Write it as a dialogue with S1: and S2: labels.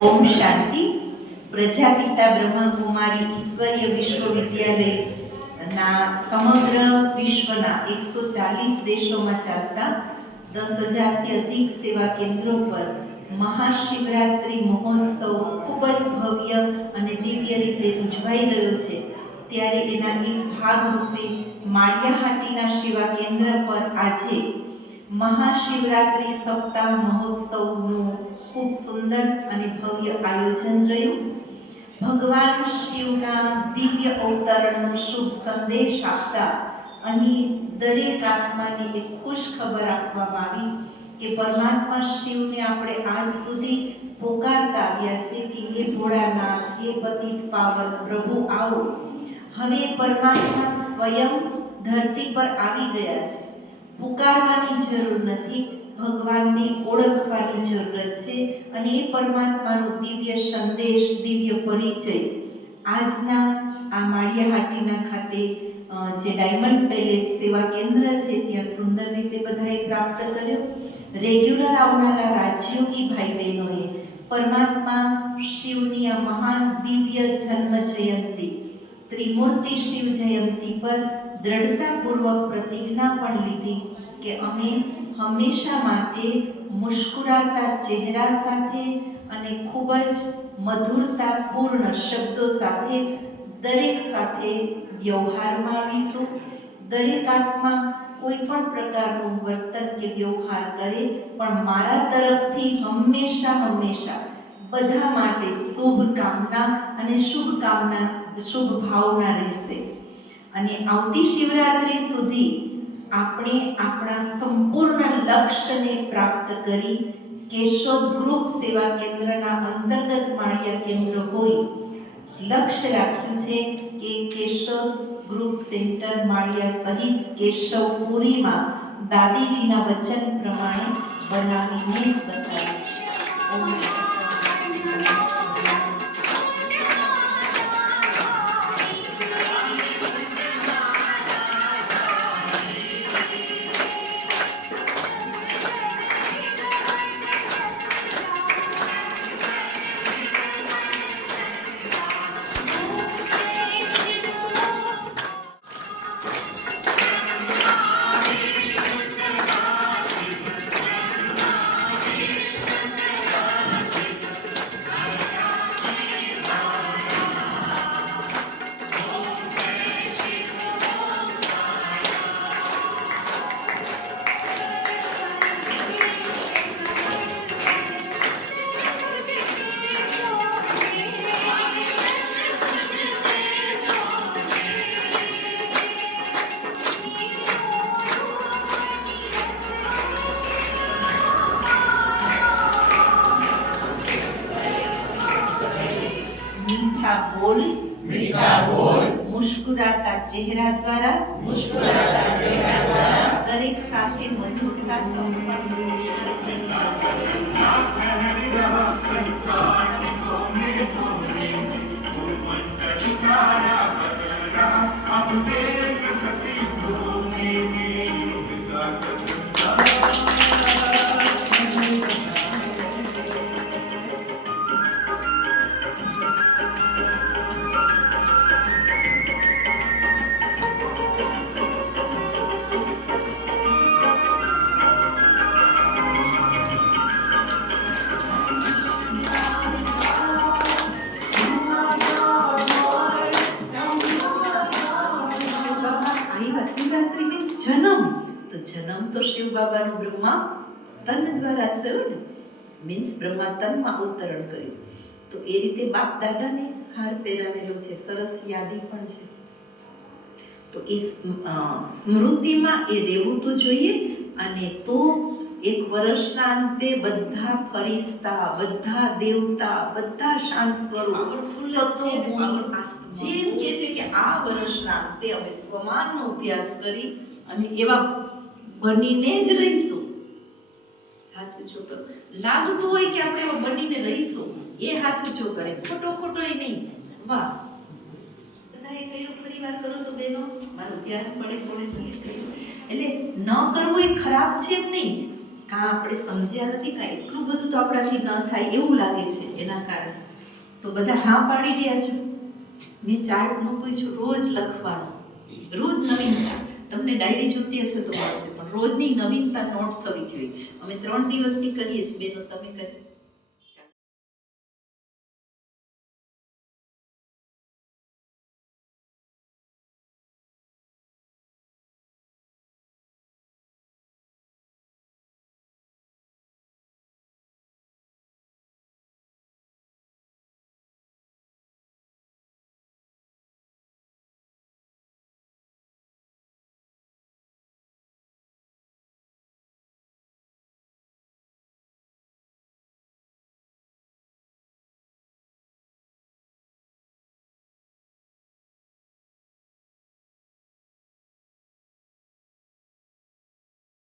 S1: ઓમ શાંતિ. પ્રજાપિતા બ્રહ્મકુમારી ઈશ્વરીય વિશ્વવિદ્યાલયના સમગ્ર વિશ્વના એકસો ચાલીસ દેશોમાં ચાલતા દસ હજારથી અધિક સેવા કેન્દ્રો પર મહાશિવરાત્રિ મહોત્સવ ખૂબ જ ભવ્ય અને દિવ્ય રીતે ઉજવાઈ રહ્યો છે. ત્યારે એના એક ભાગરૂપે માળિયાહાટીના સેવા કેન્દ્ર પર આજે મહાશિવરાત્રિ સપ્તાહ મહોત્સવનું ખૂબ સુંદર અને ભવ્ય આયોજન રહ્યું. ભગવાન શિવના દિવ્ય અવતરણનો શુભ સંદેશ આપતા અહીં દરેક આત્માને એક ખુશ ખબર આપવામાં આવી કે પરમાત્મા શિવને આપણે આજ સુધી પોકારતા આવ્યા છે કે હે ભોળાનાથ, હે પતિત પાવન પ્રભુ, આવો. હવે પરમાત્મા સ્વયં ધરતી પર આવી ગયા છે. પુકારવાની જરૂર નથી, ભગવાનને ઓળખવાની જરૂરત છે અને એ પરમાત્માનો દિવ્ય સંદેશ, દિવ્ય પરિચય આજના આ માળિયાહાટીના ખાતે જે ડાયમંડ પેલેસ સેવા કેન્દ્ર છે, ત્યાં સુંદર રીતે બધાએ પ્રાપ્ત કર્યો. રેગ્યુલર આવનારા રાજયોગી ભાઈ બહેનોએ પરમાત્મા શિવની આ મહાન દિવ્ય જન્મ જયંતિ ત્રિમૂર્તિ શિવ જયંતિ પર દ્રઢતાપૂર્વક પ્રતિજ્ઞા પણ લીધી કે અમે હંમેશા માટે મુસ્કુરાતા ચહેરા સાથે અને ખૂબ જ મધુરતાપૂર્ણ શબ્દો સાથે જ દરેક સાથે વ્યવહારમાં આવીશું. દરેક આત્મા કોઈ પણ પ્રકારનું વર્તન કે વ્યવહાર કરે, પણ મારા તરફથી હંમેશા હંમેશા બધા માટે શુભકામના અને શુભ કામના શુભ ભાવના રહેશે. અને આવતી શિવરાત્રિ સુધી આપણે આપણા સંપૂર્ણ લક્ષ્યને પ્રાપ્ત કરી કેશોદ ગ્રુપ સેવા કેન્દ્રના અંતર્ગત માળિયા કેન્દ્ર હોય, લક્ષ્ય રાખ્યું છે કે કેશોદ ગ્રુપ સેન્ટર માળિયા સહિત કેશવપુરીમાં દાદીજીના વચન પ્રમાણે બનાવીને જ બતાવ્યું મુસ્કુરાતા ચહેરા દ્વારા.
S2: મુસ્કુરાતા ચહેરા દ્વારા.
S1: દરેક સાથે મધુરતા આવ્યા જન્મ તો શિવ બાબાનું બ્રહ્મા તન દ્વારા થયો ને? મીન્સ બ્રહ્મા તનમાં અવતરણ કર્યું. તો એ રીતે બાપ દાદાને હાર પહેરાવેલો છે. સરસ યાદી પણ છે. તો એ સ્મૃતિમાં એ રહેવું તો જોઈએ અને તો એક વર્ષના અંતે બધા ફરિસ્તા બધા દેવતા બધા શાંત સ્વરૂપ જેમ કહે છે કે આ વર્ષના અંતે અમે સ્વમાનનો અભ્યાસ કરી અને એવા બનીને જ રહીશું. હાથ ઊંચો કરો. લાગતું હોય કે આપણે એવો બનીને રહીશું, એ હાથ ઊંચો કરે. ખોટો ખોટો એ નહીં. વાહ. બધાએ કયો ફરી વાર કરો તો બેનો, મારું ધ્યાન પડે, કોણે એટલે ન કરવું એ ખરાબ છે જ નહીં? કાં આપણે સમજ્યા નથી કાં એટલું બધું તો આપણાથી ન થાય એવું લાગે છે એના કારણે. તો બધા હા પાડી રહ્યા છો? મેં ચાર્ટ મૂકું છું, રોજ લખવાનું. રોજ નવીનતા તમને ડાયરી જોતી હશે તો મળશે. રોજની નવીનતા નોટ થવી જોઈએ. અમે ત્રણ દિવસથી કરીએ છીએ. બેનો તમે કરી.